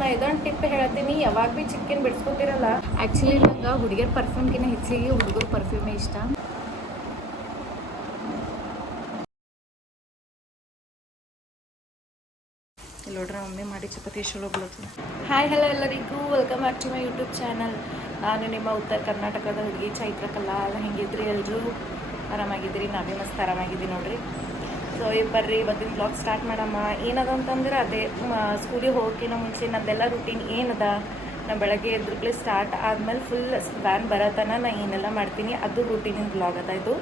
ನಾ ಇದೊಂದು ಟಿಪ್ ಹೇಳ್ತೀನಿ, ಯಾವಾಗ ಭೀ ಚಿಕ್ಕನ್ ಬಿಡಿಸ್ಕೊತಿರಲ್ಲ, ಆ್ಯಕ್ಚುಲಿ ನಂಗೆ ಹುಡುಗಿಯರ ಪರ್ಫ್ಯೂಮ್ಗಿಂತ ಹೆಚ್ಚಿಗೆ ಹುಡುಗರ ಪರ್ಫ್ಯೂಮೇ ಇಷ್ಟ. ಇಲ್ಲಿ ನೋಡ್ರಿ ಮಮ್ಮಿ ಮಾಡಿ ಚಪಾತಿ ಎಷ್ಟೊಳಗ್ಲತ್ತು. ಹಾಯ್ ಹಲೋ ಎಲ್ಲರಿಗೂ, welcome back to my YouTube channel. ನಾನು ನಿಮ್ಮ ಉತ್ತರ ಕರ್ನಾಟಕದ ಹುಡುಗಿ ಚೈತ್ರ ಕಲ್ಲಾಲ್. ಹೆಂಗಿದ್ರಿ ಎಲ್ಲರೂ? ಆರಾಮಾಗಿದ್ದೀರಿ? ನಾವೇ ಮಸ್ತ್ ಆರಾಮಾಗಿದ್ದೀವಿ ನೋಡ್ರಿ. ಸೊ ಬರ್ರಿ ಇವತ್ತಿನ ಬ್ಲಾಗ್ ಸ್ಟಾರ್ಟ್ ಮಾಡಮ್ಮ. ಏನದ ಅಂತಂದ್ರೆ ಅದೇ ಸ್ಕೂಲಿಗೆ ಹೋಗೋಕ್ಕಿಂತ ಮುಂಚೆ ನಂದೆಲ್ಲ ರೂಟೀನ್ ಏನದ. ನಾನು ಬೆಳಗ್ಗೆ ಎದ್ರಕ್ಲೆ ಸ್ಟಾರ್ಟ್ ಆದಮೇಲೆ ಫುಲ್ ವ್ಯಾನ್ ಬರೋತನ ನಾನು ಏನೆಲ್ಲ ಮಾಡ್ತೀನಿ ಅದು ರೂಟೀನಿನ ಬ್ಲಾಗ್ ಅದ ಇದು.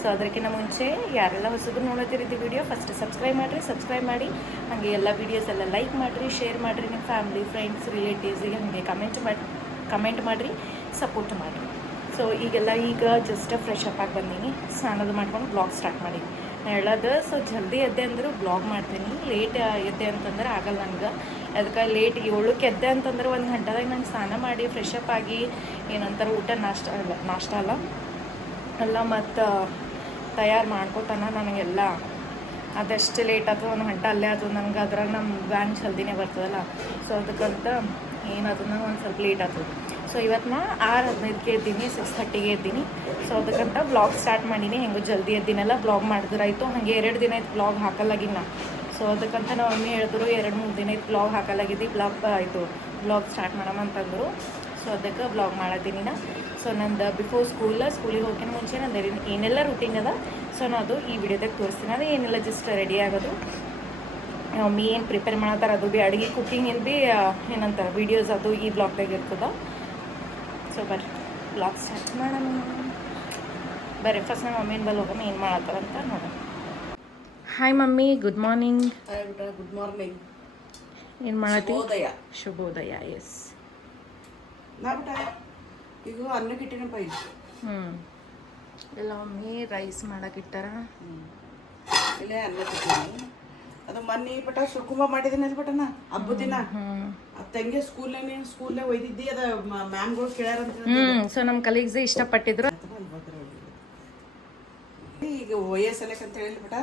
ಸೊ ಅದಕ್ಕಿಂತ ಮುಂಚೆ ಯಾರೆಲ್ಲ ಹೊಸದು ನೋಡೋತಿರಿದ್ದು ವಿಡಿಯೋ ಫಸ್ಟ್ ಸಬ್ಸ್ಕ್ರೈಬ್ ಮಾಡಿ ಹಾಗೆ ಎಲ್ಲ ವೀಡಿಯೋಸ್ ಎಲ್ಲ ಲೈಕ್ ಮಾಡಿರಿ, ಶೇರ್ ಮಾಡಿರಿ, ನಿಮ್ಮ ಫ್ಯಾಮಿಲಿ ಫ್ರೆಂಡ್ಸ್ ರಿಲೇಟಿವ್ಸಿಗೆ ಹಾಗೆ ಕಮೆಂಟ್ ಮಾಡಿರಿ, ಸಪೋರ್ಟ್ ಮಾಡಿರಿ. ಸೊ ಈಗ ಜಸ್ಟ್ ಫ್ರೆಶ್ ಅಪ್ ಆಗಿ ಬಂದೀನಿ, ಸ್ನಾನದ ಮಾಡ್ಕೊಂಡು ಬ್ಲಾಗ್ ಸ್ಟಾರ್ಟ್ ಮಾಡಿ ಹೇಳೋದು. ಸೊ ಜಲ್ದಿ ಎದ್ದೆ ಅಂದರೂ ಬ್ಲಾಗ್ ಮಾಡ್ತೀನಿ, ಲೇಟ್ ಎದ್ದೆ ಅಂತಂದ್ರೆ ಆಗಲ್ಲ ನನಗೆ. ಅದಕ್ಕೆ ಲೇಟ್ 7ಕ್ಕೆ ಎದ್ದೆ ಅಂತಂದ್ರೆ 1 ಗಂಟೆದಾಗ ನಾನು ಸ್ನಾನ ಮಾಡಿ ಫ್ರೆಶ್ ಅಪ್ ಆಗಿ ಏನಂತಾರೆ ಊಟ ನಾಷ್ಟ ಅಲ್ಲ ಮತ್ತು ತಯಾರು ಮಾಡ್ಕೊತಾನ ನನಗೆಲ್ಲ ಅದಷ್ಟು ಲೇಟ್ ಆಗ್ತದೆ. 1 ಗಂಟೆ ಅಲ್ಲೇ ಆಗ್ತದೆ ನನಗೆ. ಅದ್ರಾಗ ನಮ್ಮ ವ್ಯಾನ್ ಜಲ್ದಿನೇ ಬರ್ತದಲ್ಲ. ಸೊ ಅದಕ್ಕಂತ ಏನಾದ್ರು ನಂಗೆ ಒಂದು ಸ್ವಲ್ಪ ಲೇಟ್ ಆಗ್ತದೆ. ಸೊ ಇವತ್ತು ನಾ 6:15ಕ್ಕೆ ಎದ್ದೀನಿ, 6:30ಗೆ ಎದ್ದೀನಿ. ಸೊ ಅದಕ್ಕಂತ ಬ್ಲಾಗ್ ಸ್ಟಾರ್ಟ್ ಮಾಡೀನಿ. ಹೆಂಗೋ ಜಲ್ದಿ ಎದ್ದಿನೆಲ್ಲ ಬ್ಲಾಗ್ ಮಾಡಿದ್ರಾಯ್ತು. ಹಾಗೆ 2 ದಿನ ಆಯ್ತು ಬ್ಲಾಗ್ ಹಾಕಲಾಗಿನ. ಸೊ ಅದಕ್ಕಂತ ನಾವು ಮಮ್ಮಿ ಹೇಳಿದ್ರು 2-3 ದಿನ ಆಯ್ತು ಬ್ಲಾಗ್ ಹಾಕಲಾಗಿದ್ದು, ಬ್ಲಾಗ್ ಸ್ಟಾರ್ಟ್ ಮಾಡಮ್ಮ ಅಂತಂದರು. ಸೊ ಅದಕ್ಕೆ ಬ್ಲಾಗ್ ಮಾಡತ್ತೀನಿ ನಾ. ಸೊ ನಂದು ಬಿಫೋರ್ ಸ್ಕೂಲಿಗೆ ಹೋಗೋಕ್ಕಿಂತ ಮುಂಚೆ ನಂದು ಏನೆಲ್ಲ ರೂಟೀನ್ ಅದ ಸೊ ನಾನು ಅದು ಈ ವಿಡಿಯೋದಾಗ ತೋರಿಸ್ತೀನಿ. ಅದು ಏನೆಲ್ಲ ಜಸ್ಟ್ ರೆಡಿ ಆಗೋದು, ಮಮ್ಮಿ ಏನು ಪ್ರಿಪೇರ್ ಮಾಡತ್ತಾರೆ ಅದು ಭೀ ಅಡುಗೆ ಕುಕ್ಕಿಂಗ್ ಏನು ಭೀ ಏನಂತಾರೆ ವೀಡಿಯೋಸ್ ಅದು ಈ ಬ್ಲಾಗ್ದಾಗ ಇರ್ತದೆ. ಸೊ ಬರ್ರಿ ಬ್ಲಾಗ್ ಸ್ಟಾರ್ಟ್ ಮಾಡೋಣ. ಬರ್ರಿ ಫಸ್ಟ್ ನಮ್ಮ ಮಮ್ಮಿನ ಬಲ್ಲಿ ಹೋಗೋಣ ಏನು ಮಾಡತ್ತಾರಂತ ನೋಡೋಣ. Hi mummy, good morning. Good morning. ಏನು ಮಾಡತ್ತಿ? ಶುಭೋದಯ. ಎಸ್ ನಾಬಿಟ್ಟ ಈಗ ಅನ್ನಕ್ಕೆ ಇಟ್ಟಿನಪ್ಪ ಇದು. ಇಲ್ಲ ಮಮ್ಮಿ ರೈಸ್ ಮಾಡಕ್ಕಿಟ್ಟಾರ. ಇಲ್ಲೇ ಅನ್ನಕ್ಕೆ ಇಟ್ಟಿನಿ. ಅದು ಮೊನ್ನೆ ಬಟ ಸುರ್ಕುಂಬ ಮಾಡಿದ್ದೀನಿ ಅದು ಬಟನ ಹಬ್ಬದ ದಿನ ತಂಗೆ ಸ್ಕೂಲ್ನೇ ಒಯ್ದಿದ್ದಿ. ಅದ ಮ್ಯಾಮ್ಗಳು ಕೇಳ್ಯಾರಂತ. ಸೊ ನಮ್ಮ ಕಲೀಗ್ಸ್ ಇಷ್ಟಪಟ್ಟಿದ್ರು. ಈಗ ವಯಸ್ಸಲ್ಲಕ್ಕೆ ಅಂತ ಹೇಳಿ ಬಟ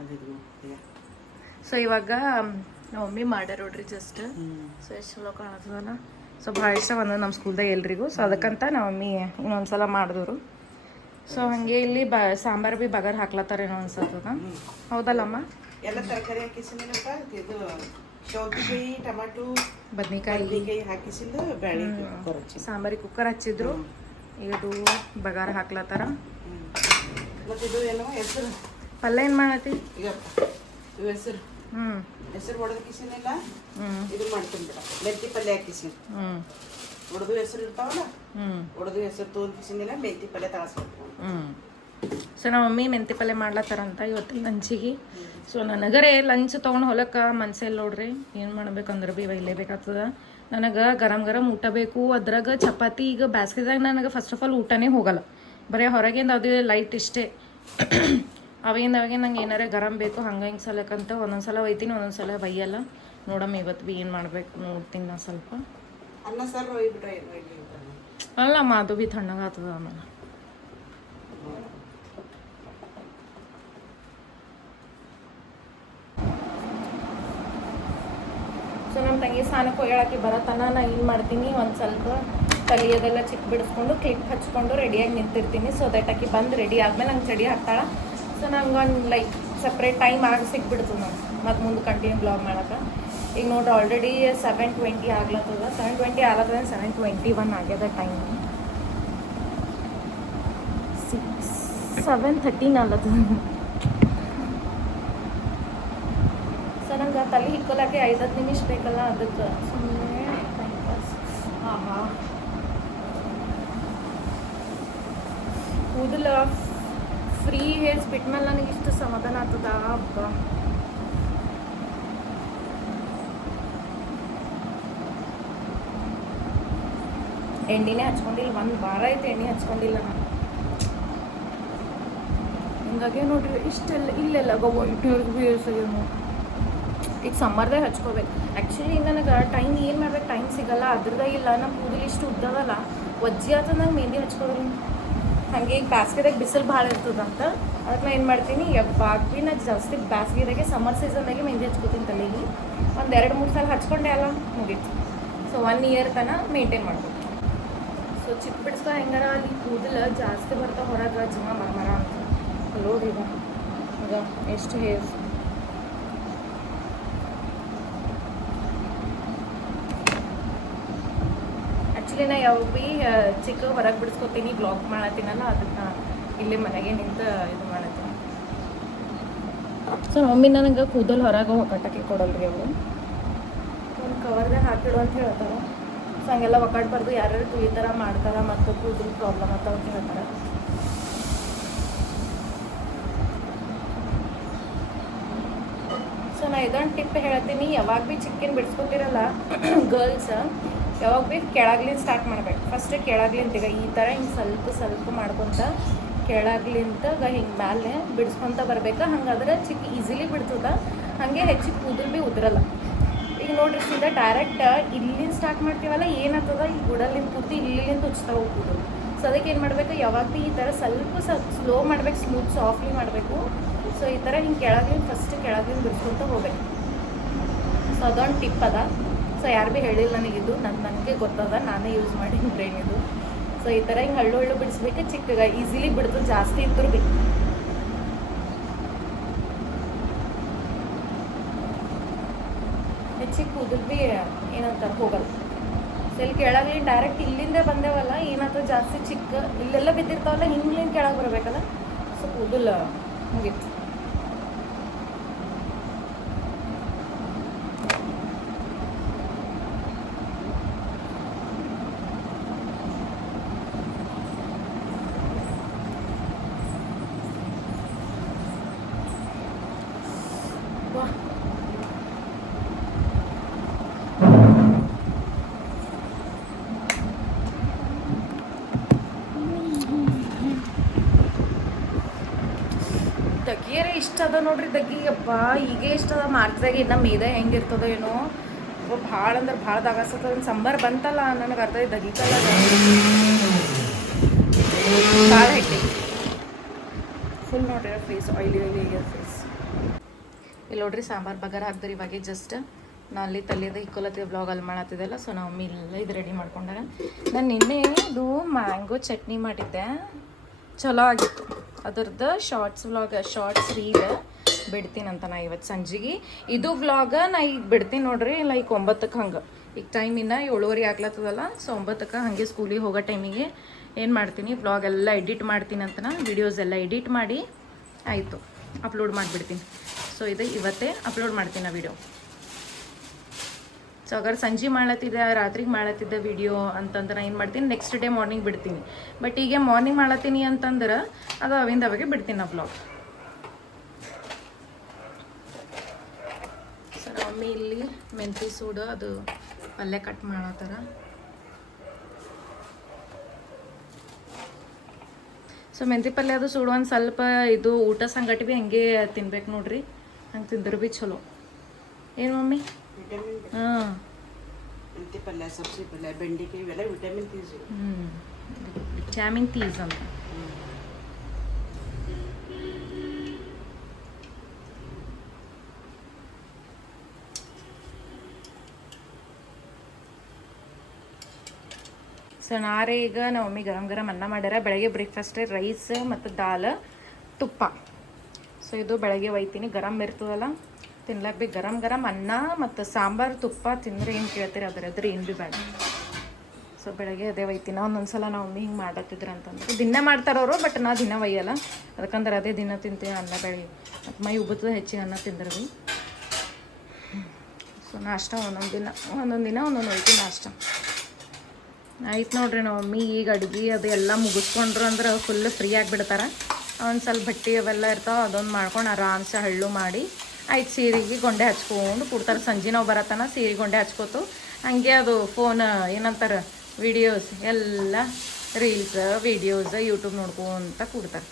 ಅದಿದ್ರು. ಸೊ ಇವಾಗ ನಮ್ಮ ಮಮ್ಮಿ ಮಾಡ್ಯಾರ ನೋಡ್ರಿ ಜಸ್ಟ್. ಸೊ ಎಷ್ಟು ಚಲೋ ಕಾಣತ್ತದಲ್ಲ. ಸೊ ಭಾಳ ಇಷ್ಟ ಬಂದದ್ದು ನಮ್ಮ ಸ್ಕೂಲ್ದಾಗ ಎಲ್ರಿಗೂ. ಸೊ ಅದಕ್ಕಂತ ನಮ್ಮ ಮಮ್ಮಿ ಇನ್ನೊಂದ್ಸಲ ಮಾಡಿದವರು. ಸೊ ಹಾಗೆ ಇಲ್ಲಿ ಸಾಂಬಾರು ಭೀ ಬಗಾರ್ ಹಾಕ್ಲತ್ತಾರೇನೋ ಅನ್ಸತ್ತದ. ಹೌದಲ್ಲಮ್ಮ? ಎಲ್ಲ ತರಕಾರಿ ಹಾಕಿಸಿನಪ್ಪ. ಇದು ಸೌತೆಕಾಯಿ, ಟೊಮಾಟೊ, ಬದ್ನಿಕಾಯಿ ಹಾಕಿಸಿಂದ ಬ್ಯಾಳಿ ಕುಕ್ಕರ್ ಹಚ್ಚಿ ಸಾಂಬಾರಿಗೆ ಕುಕ್ಕರ್ ಹಚ್ಚಿದ್ರು. ಇದು ಬಗಾರ ಹಾಕ್ಲತ್ತಾರ. ಮತ್ತು ಇದು ಏನೋ ಹೆಸರು ಪಲ್ಯ ಏನು ಮಾಡತ್ತಿ? ಈಗ ಇವು ಹೆಸರು ಹೆಸರು ಹೊಡೆದ ಕಿಸಿನೆಲ್ಲ ಇದು ಮಾಡ್ತೀನಿ ಬಿಡ. ಮೆಂತಿ ಪಲ್ಯ ಹಾಕಿಸಿ ಹೊಡೆದು ಹೆಸರು ಇರ್ತಾವಲ್ಲ, ಹೊಡೆದು ಹೆಸರು ತೊಗೊಂಡು ಕಿಸಿನೆಲ್ಲ ಮೆಂತಿ ಪಲ್ಯ ತಳಸ್ಬೇಕು. ಸೊ ನಮ್ಮ ಮಮ್ಮಿ ಮೆಂತಿ ಪಲ್ಯ ಮಾಡ್ಲತ್ತಾರಂತ ಇವತ್ತಿನ ಲಂಚಿಗೆ. ಸೊ ನನಗರೇ ಲಂಚ್ ತೊಗೊಂಡು ಹೊಲಕ್ಕೆ ಮನ್ಸಲ್ಲಿ ನೋಡ್ರಿ ಏನು ಮಾಡ್ಬೇಕಂದ್ರೆ ಭೀ ಒಯ್ಲೇಬೇಕಾಗ್ತದ. ನನಗೆ ಗರಂ ಊಟ ಬೇಕು. ಅದ್ರಾಗ ಚಪಾತಿ ಈಗ ಬ್ಯಾಸ್ಗೆದಾಗ ನನಗೆ ಫಸ್ಟ್ ಆಫ್ ಆಲ್ ಊಟನೇ ಹೋಗಲ್ಲ. ಬರೀ ಹೊರಗಿಂದ ಅದು ಲೈಟ್ ಇಷ್ಟೇ. ಅವಾಗಿಂದ ನಂಗೆ ಏನಾರ ಗರಂ ಬೇಕು. ಹಿಂಗೆ ಸಲಕ್ಕಂತ ಒಂದೊಂದ್ಸಲ ಒಯ್ತೀನಿ, ಒಂದೊಂದ್ಸಲ ಬೈಯಲ್ಲ. ನೋಡಮ್ಮ ಇವತ್ತು ಭೀ ಏನು ಮಾಡ್ಬೇಕು ನೋಡ್ತೀನಿ ನಾ. ಸ್ವಲ್ಪ ಅನ್ನ ಸಾರು ಒಯ್ಬಿಟ್ರೆ ಅಲ್ಲಮ್ಮ ಅದು ಭೀ ತಣ್ಣಗಾಗ್ತದ ಆಮೇಲೆ. ಸೊ ನಮ್ಮ ತಂಗಿ ಸ್ನಾನಕ್ಕೆ ಒಯ್ಯಾಳಕ್ಕೆ ಬರತನ ನಾ ಏನು ಮಾಡ್ತೀನಿ, ಒಂದು ಸ್ವಲ್ಪ ತಲೆಯದೆಲ್ಲ ಚಿಕ್ಕ ಬಿಡಿಸ್ಕೊಂಡು ಕ್ಲಿಪ್ ಹಚ್ಕೊಂಡು ರೆಡಿಯಾಗಿ ನಿಂತಿರ್ತೀನಿ. ಸೊ ದಟ್ ಆಕಿ ಬಂದು ರೆಡಿ ಆದಮೇಲೆ ನಂಗೆ ಚಡಿ ಹಾಕ್ತಾಳೆ. ಸೊ ನಂಗೆ ಒಂದು ಲೈಕ್ ಸಪ್ರೇಟ್ ಟೈಮ್ ಆಗಿ ಸಿಕ್ಬಿಡ್ತದೆ ನಂಗೆ ಮತ್ತು ಮುಂದೆ ಕಂಟಿನ್ಯೂ ಬ್ಲಾಗ್ ಮಾಡೋಕೆ. ಈಗ ನೋಡ್ರಿ ಆಲ್ರೆಡಿ 7:20 ಆಗ್ಲತ್ತದ. 7:20 ಆಗ್ಲತ್ತದ. 7:21 ಆಗ್ಯದ ಟೈಮ್. 7:13 ಆಗ್ಲತ್ತದ. ಸೊ ನಂಗೆ ತಲೆ ಹಿಕ್ಕೊಳಕ್ಕೆ 5-10 ನಿಮಿಷ ಬೇಕಲ್ಲ, ಅದಕ್ಕೆ ಸುಮ್ಮನೆ ಟೈಮ್ ಪಾಸ್. ಕೂದಲ ಫ್ರೀ ಹೇರ್ಸ್ ಬಿಟ್ಮೇಲೆ ನನಗೆ ಇಷ್ಟು ಸಮಾಧಾನ ಆಗ್ತದ. ಹಬ್ಬ ಎಣ್ಣೆನೇ ಹಚ್ಕೊಂಡಿಲ್ಲ. 1 ವಾರ ಆಯ್ತು ಎಣ್ಣೆ ಹಚ್ಕೊಂಡಿಲ್ಲ ನಾನು. ಹಿಂಗಾಗಿ ನೋಡ್ರಿ ಇಷ್ಟೆಲ್ಲ ಇಲ್ಲೆಲ್ಲ ವೈಟ್ನವ್ರಿಗೆ ಭೀ ನೋಡಿ. ಈಗ ಸಮ್ಮರ್ದಾಗ ಹಚ್ಕೋಬೇಕು. ಆ್ಯಕ್ಚುಲಿ ನನಗೆ ಟೈಮ್ ಏನು ಮಾಡ್ಬೇಕು ಟೈಮ್ ಸಿಗಲ್ಲ. ಅದ್ರದಾಗ ಇಲ್ಲ ನಮ್ಮ ಕೂದಲು ಇಷ್ಟು ಉದ್ದವಲ್ಲ, ಒಜ್ಜಿ ಆಗ್ತದೆ ನಂಗೆ ಮೆಹಂದಿ ಹಚ್ಕೋದ್ರಿ. ಹಾಗೆ ಈಗ ಬ್ಯಾಸ್ಗೆದಾಗ ಬಿಸಿಲು ಭಾಳ ಇರ್ತದಂತ ಅದಕ್ಕೆ ನಾನು ಏನು ಮಾಡ್ತೀನಿ, ಯಾವಾಗ ಭೀ ನಾನು ಜಾಸ್ತಿ ಬ್ಯಾಸ್ಗೆದಾಗೆ ಸಮ್ಮರ್ ಸೀಸನ್ದಾಗೆ ಮೆಹಂದಿ ಹಚ್ಕೋತೀನಿ ತಲೆಗೆ. ಒಂದು 2-3 ಸಲ ಹಚ್ಕೊಂಡೆ ಅಲ್ಲ ಮುಗೀತು. ಸೊ 1 ಇಯರ್ ತನಕ ಮೇಂಟೈನ್ ಮಾಡ್ಬೋದು. ಸೊ ಚಿಕ್ಕ ಬಿಡಿಸ್ಕೊ ಹೆಂಗಾರ ಅಲ್ಲಿ ಕೂದಲು ಜಾಸ್ತಿ ಬರ್ತಾವೆ ಹೊರಗೆ ಜೀವ ಮರ ಅಂತ ನೋಡ್ರಿ. ಈಗ ಎಷ್ಟು ಹೇರ್ಸ್ ಆ್ಯಕ್ಚುಲಿ ನಾ ಯಾವ ಭೀ ಚಿಕ್ಕ ಹೊರಗೆ ಬಿಡಿಸ್ಕೊತೀನಿ ಬ್ಲಾಗ್ ಮಾಡತ್ತೀನಲ್ಲ, ಅದನ್ನು ಇಲ್ಲಿ ಮನೆಗೆ ನಿಂತು ಇದು ಮಾಡತ್ತೀನಿ. ಸೊ ಮಮ್ಮಿ ನನಗೆ ಕೂದಲು ಹೊರಗೆ ಕಟ್ಟಕ್ಕೆ ಕೊಡಲ್ರಿ ಅವರು, ಒಂದು ಕವರ್ದಾಗ ಹಾಕಿಡು ಅಂತ ಹೇಳ್ತಾರೆ. ಸೊ ಹಂಗೆಲ್ಲ ಒಕ್ಕಾಡ್ಬಾರ್ದು, ಯಾರ್ಯಾರು ತುಳಿತಾರ ಮಾಡ್ತಾರ ಮತ್ತು ಕೂದಲು ಪ್ರಾಬ್ಲಮ್ ಅಂತ ಅಂತ ಹೇಳ್ತಾರೆ. ಸೊ ನಾ ಇದೊಂದು ಟಿಪ್ ಹೇಳ್ತೀನಿ, ಯಾವಾಗ ಭೀ ಚಿಕ್ಕನ್ ಬಿಡಿಸ್ಕೊತಿರಲ್ಲ ಗರ್ಲ್ಸ್, ಯಾವಾಗ ಭೀ ಕೆಳಗ್ಲಿಂದ ಸ್ಟಾರ್ಟ್ ಮಾಡ್ಬೇಕು. ಫಸ್ಟ್ ಕೆಳಗ್ಲಿಂದ ಈಗ ಈ ಥರ ಹಿಂಗೆ ಸ್ವಲ್ಪ ಸ್ವಲ್ಪ ಮಾಡ್ಕೊತ ಕೆಳಗ್ಲಿಂತ ಹಿಂಗೆ ಮ್ಯಾಲೆ ಬಿಡಿಸ್ಕೊತ ಬರ್ಬೇಕು. ಹಂಗಾದ್ರೆ ಚಿಕ್ಕ ಈಸಿಲಿ ಬಿಡ್ತದ, ಹಾಗೆ ಹೆಚ್ಚಿಗೆ ಕೂದಲು ಭೀ ಉದ್ರಲ್ಲ. ಈಗ ನೋಡ್ರಿ ಸೀದಾ ಡೈರೆಕ್ಟ್ ಇಲ್ಲಿಂದ ಸ್ಟಾರ್ಟ್ ಮಾಡ್ತೀವಲ್ಲ, ಏನಾಗ್ತದ ಈ ಗುಡಲ್ಲಿಂದ ಪೂರ್ತಿ ಇಲ್ಲಿಂದ ಉಚ್ತಾವ ಕೂದಲು. ಸೊ ಅದಕ್ಕೆ ಏನು ಮಾಡಬೇಕು, ಯಾವಾಗ ಭೀ ಈ ಥರ ಸ್ವಲ್ಪ ಸ್ಲೋ ಮಾಡ್ಬೇಕು, ಸ್ಮೂತ್ ಸಾಫ್ಟ್ಲಿ ಮಾಡಬೇಕು. ಸೊ ಈ ಥರ ಹಿಂಗೆ ಕೆಳಗ್ಲಿಂದ ಫಸ್ಟ್ ಕೆಳಗ್ಲಿಂದ ಬಿಡಿಸ್ಕೊತ ಹೋಗ್ಬೇಕು. ಸೊ ಅದೊಂದು ಟಿಪ್ ಅದ. ಸೊ ಯಾರು ಭೀ ಹೇಳಿಲ್ಲ ನನಗಿದು, ನನಗೆ ಗೊತ್ತದ, ನಾನೇ ಯೂಸ್ ಮಾಡಿ ಬ್ರೈನ್ ಇದು. ಸೊ ಈ ಥರ ಹಿಂಗೆ ಹಳ್ಳು ಹಳ್ಳು ಬಿಡಿಸ್ಬೇಕು, ಚಿಕ್ಕಗ ಈಸಿಲಿ ಬಿಡ್ತು, ಜಾಸ್ತಿ ಇದ್ರು ಭೀ. ಹೆಚ್ಚಿಗೆ ಕೂದಲು ಭೀ ಏನಂತಾರೆ ಹೋಗಲ್ಲ. ಸೊ ಇಲ್ಲಿ ಕೆಳಗ್ಲಿ ಡೈರೆಕ್ಟ್ ಇಲ್ಲಿಂದ ಬಂದೇವಲ್ಲ, ಏನಾಗ್ತದೆ ಜಾಸ್ತಿ ಚಿಕ್ಕ ಇಲ್ಲೆಲ್ಲ ಬಿದ್ದಿರ್ತಾವಲ್ಲ, ಹಿಂಗ್ಲಿಂದ ಕೆಳಗೆ ಬರಬೇಕಲ್ಲ. ಸೊ ಕೂದಲು ಮುಗೀತು. ದಗ್ಗಿಯರೇ ಇಷ್ಟ ಅದ ನೋಡ್ರಿ, ದಗ್ಗಿ ಅಪ್ಪ ಹೀಗೆ ಇಷ್ಟ ಅದ. ಮಾರ್ಚ್ದಾಗ ಇನ್ನು ಮೇದೆ ಹೆಂಗಿರ್ತದೋ ಏನೋ, ಭಾಳ ಅಂದ್ರೆ ಭಾಳ ದಾಗಾಸತ್ತದ. ಸಂಬಾರು ಬಂತಲ್ಲ ನನಗೆ ಅರ್ಧ ದಗ್ಗಿ ಕಾಲ ಭಾಳ ಹಿಟ್ಟಿ ಫುಲ್ ನೋಡ್ರಿ ಫೇಸ್ ಆಯ್ಲಿ ಫೇಸ್. ಇಲ್ಲಿ ನೋಡ್ರಿ ಸಾಂಬಾರು ಬಗಾರ ಹಾಕ್ದ್ರಿ ಇವಾಗೆ ಜಸ್ಟ್. ನಾ ಅಲ್ಲಿ ತಲೆದ ಇಕ್ಕೊಲತ್ತಿದ್ದೆ ಬ್ಲಾಗ್ ಅಲ್ಲಿ ಮಾಡತ್ತಿದ್ದೆಲ್ಲ. ಸೊ ನಾವು ಇಲ್ಲ ಇದು ರೆಡಿ ಮಾಡ್ಕೊಂಡಾಗ ನಾನು ನಿನ್ನೆ ಇದು ಮ್ಯಾಂಗೋ ಚಟ್ನಿ ಮಾಡಿದ್ದೆ, ಚಲೋ ಆಗಿತ್ತು. ಅದ್ರದ್ದು ಶಾರ್ಟ್ಸ್ ರೀಲ್ ಬಿಡ್ತೀನಂತ ನಾ ಇವತ್ತು ಸಂಜೆಗೆ. ಇದು ವ್ಲಾಗ ನಾ ಈಗ ಬಿಡ್ತೀನಿ ನೋಡ್ರಿ, ಲೈಕ್ 9ಕ್ಕೆ ಹಂಗೆ. ಈಗ ಟೈಮ್ ಇನ್ನು 7:30 ಆಗ್ಲತ್ತದಲ್ಲ. ಸೊ 9ಕ್ಕೆ ಹಾಗೆ ಸ್ಕೂಲಿಗೆ ಹೋಗೋ ಟೈಮಿಗೆ ಏನು ಮಾಡ್ತೀನಿ, ವ್ಲಾಗ್ ಎಲ್ಲ ಎಡಿಟ್ ಮಾಡ್ತೀನಿ ಅಂತ, ವಿಡಿಯೋಸ್ ಎಲ್ಲ ಎಡಿಟ್ ಮಾಡಿ ಆಯಿತು ಅಪ್ಲೋಡ್ ಮಾಡಿಬಿಡ್ತೀನಿ. ಸೊ ಇದು ಇವತ್ತೇ ಅಪ್ಲೋಡ್ ಮಾಡ್ತೀನಿ ಆ ವಿಡಿಯೋ. ಸೊ ಅಗರ್ ಸಂಜೆ ಮಾಡ್ಲತ್ತಿದ್ದೆ, ರಾತ್ರಿಗೆ ಮಾಡ್ಲತ್ತಿದ್ದೆ ವಿಡಿಯೋ ಅಂತಂದ್ರೆ ಏನು ಮಾಡ್ತೀನಿ, ನೆಕ್ಸ್ಟ್ ಡೇ ಮಾರ್ನಿಂಗ್ ಬಿಡ್ತೀನಿ. ಬಟ್ ಈಗ ಮಾರ್ನಿಂಗ್ ಮಾಡ್ಲತ್ತೀನಿ ಅಂತಂದ್ರೆ ಅದು ಅವಾಗೆ ಬಿಡ್ತೀನಿ ಆ ವ್ಲಾಗ್. ಸೊ ಮಮ್ಮಿ ಇಲ್ಲಿ ಮೆಂತಿ ಸೂಡು ಅದು ಪಲ್ಯ ಕಟ್ ಮಾಡತ್ತಾರ. ಸೊ ಮೆಂತಿ ಪಲ್ಯ ಅದು ಸುಡು ಒಂದು ಸ್ವಲ್ಪ ಇದು ಊಟ ಸಂಗಟಿ ಭೀ ಹಂಗೆ ತಿನ್ಬೇಕು ನೋಡ್ರಿ, ಹಂಗೆ ತಿಂದ್ರೆ ಭೀ ಚಲೋ. ಏನು ಮಮ್ಮಿ? ಹಾಂ, ಮೆಂತಿ ಪಲ್ಯ, ಸಬ್ಸಿ ಪಲ್ಯ, ಬೆಂಡಿಕಾಯಿ ಇವೆಲ್ಲ ವಿಟಮಿನ್ ತೀಸ್. ವಿಟಮಿನ್ ತೀಸ್ ಅಂತ. ಸೊ ನಾರೇ ಈಗ ನಮ್ಮ ಮಮ್ಮಿ ಗರಂ ಅನ್ನ ಮಾಡ್ಯಾರ. ಬೆಳಗ್ಗೆ ಬ್ರೇಕ್ಫಾಸ್ಟ್ ರೈಸ್ ಮತ್ತು ದಾಲ್, ತುಪ್ಪ. ಸೊ ಇದು ಬೆಳಗ್ಗೆ ಒಯ್ತೀನಿ, ಗರಂ ಇರ್ತದಲ್ಲ ತಿನ್ಲಾಕ ಭೀ. ಗರಂ ಅನ್ನ ಮತ್ತು ಸಾಂಬಾರು ತುಪ್ಪ ತಿಂದರೆ ಏನು ಕೇಳ್ತೀರಿ, ಅದ್ರ ಏನು ಭೀ ಬೇಡ. ಸೊ ಬೆಳಗ್ಗೆ ಅದೇ ಒಯ್ತೀನಿ. ಒಂದೊಂದು ಸಲ ನಾವು ಮಮ್ಮಿ ಹಿಂಗೆ ಮಾಡತ್ತಿದ್ರು ಅಂತಂದ್ರೆ ದಿನ ಮಾಡ್ತಾರವರು, ಬಟ್ ನಾ ದಿನ ಒಯ್ಯಲ್ಲ. ಅದಕ್ಕಂದ್ರೆ ಅದೇ ದಿನ ತಿಂತೀವಿ ಅನ್ನ ಬೆಳಗ್ಗೆ, ಮತ್ತು ಮೈ ಉಬ್ಬುತ್ತದೆ ಹೆಚ್ಚಿಗೆ ಅನ್ನ ತಿಂದ್ರೆ ಭೀ. ಸೊ ನಾಷ್ಟ ಒಂದೊಂದು ದಿನ ಒಂದೊಂದು ಒಯ್ತೀನಿ ನಾಷ್ಟ. ಆಯ್ತು ನೋಡ್ರಿ ನಾವು ಮಮ್ಮಿ ಈಗ ಅಡುಗೆ ಅದು ಎಲ್ಲ ಮುಗಿಸ್ಕೊಂಡ್ರು ಅಂದ್ರೆ ಫುಲ್ ಫ್ರೀ ಆಗಿಬಿಡ್ತಾರೆ. ಒಂದು ಸ್ವಲ್ಪ ಬಟ್ಟೆ ಅವೆಲ್ಲ ಇರ್ತಾವೆ, ಅದೊಂದು ಮಾಡ್ಕೊಂಡು ಆರಾಮ್ಸೆ ಹಳ್ಳು ಮಾಡಿ ಆಯ್ತು ಸೀರೆಗೆ ಗೊಂಡೆ ಹಚ್ಕೊಂಡು ಕೊಡ್ತಾರೆ. ಸಂಜೆ ನಾವು ಬರತ್ತಾನ ಸೀರೆ ಗೊಂಡೆ ಹಚ್ಕೋತು, ಹಂಗೆ ಅದು ಫೋನ್ ಏನಂತಾರೆ ವಿಡಿಯೋಸ್ ಎಲ್ಲ ರೀಲ್ಸ್ ವಿಡಿಯೋಸ್ ಯೂಟ್ಯೂಬ್ ನೋಡ್ಕೊಂತ ಕೊಡ್ತಾರೆ.